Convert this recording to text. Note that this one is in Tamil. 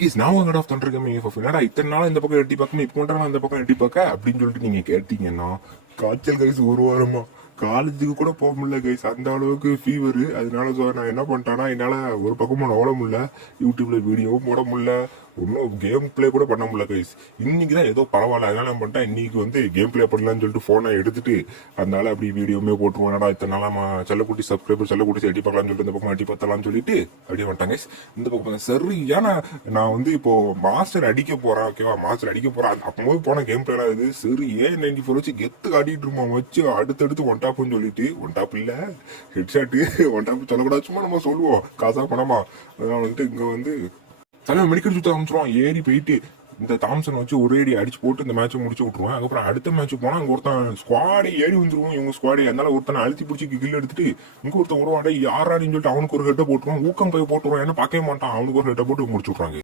கேஸ் நான் உங்க ஆஃப் பண்ணிருக்கேன் என்னடா இத்தனை நாள் இந்த பக்கம் எட்டி பார்க்கணும் இப்போ மட்டும் அந்த பக்கம் எட்டி பார்க்க அப்படின்னு சொல்லிட்டு நீங்க கேட்டீங்கன்னா காய்ச்சல் கைஸ் ஒரு வாரமா காலேஜுக்கு கூட போக முடியல கைஸ், அந்த அளவுக்கு ஃபீவர். அதனால நான் என்ன பண்ணிட்டேன்னா என்னால ஒரு பக்கமும் ஓட முடியல, யூடியூப்ல வீடியோவும் போட முடியல, ஒன்றும் கேம் பிளே கூட பண்ண முடியல கைஸ். இன்னைக்கு தான் ஏதோ பரவாயில்ல, அதனால என்ன பண்ணிட்டேன் இன்னைக்கு வந்து கேம் பிளே பண்ணலாம்னு சொல்லிட்டு போனை எடுத்துட்டு அதனால அப்படி வீடியோமே போட்டுருவோம். என்னடா இத்தனை நாளா செல்லக்குட்டி சப்ஸ்கிரைபர் செல்லக்குட்டி எட்டி பார்க்கலாம்னு சொல்லிட்டு இந்த பக்கம் எட்டி பார்த்தலாம்னு சொல்லிட்டு அப்படியே வந்துட்டாங்க கைஸ். இந்த பக்கம் சரி ஏன்னா நான் வந்து இப்போ மாஸ்டர் அடிக்க போறேன், ஓகேவா, மாஸ்டர் அடிக்க போறேன். அப்போது போன கேம் பிளே இது சரி A94 வச்சு கெத்து காட்டிட்டு இருப்போம் வச்சு அடுத்தடுத்து ஒன் டாப்னு சொல்லிட்டு, ஒன் டாப் இல்ல ஹெட்ஷாட்டு, ஒன் டாப் சொல்லக்கூடாது, சும்மா நம்ம சொல்லுவோம் காசா பணமா. அதனால வந்துட்டு இங்க வந்து தலைமை மெடிக்கல் சுத்த ஆரம்பிச்சிருவான். ஏறி போயிட்டு இந்த தாம்சன் வச்சு ஒரு ஏடி அடிச்சு போட்டு இந்த மேட்சை முடிச்சு விட்டுருவான். அதுக்கப்புறம் அடுத்த மேட்ச் போனா அங்க ஒருத்தன் ஸ்குவாடி ஏறி வந்துருவோம், இவங்க ஸ்குவாடி. அதனால ஒருத்தனை அழுத்தி பிடிச்சி கில் எடுத்துட்டு இங்க ஒருத்தன் வருவான், யாராடின்னு சொல்லிட்டு அவனுக்கு ஒரு ஹெட்டை போட்டுருவான், ஊக்கம் போய் போட்டுருவான், ஏன்னா பார்க்கவே மாட்டான், அவனுக்கு ஒரு ஹெட்டை போட்டு முடிச்சு விட்றாங்க.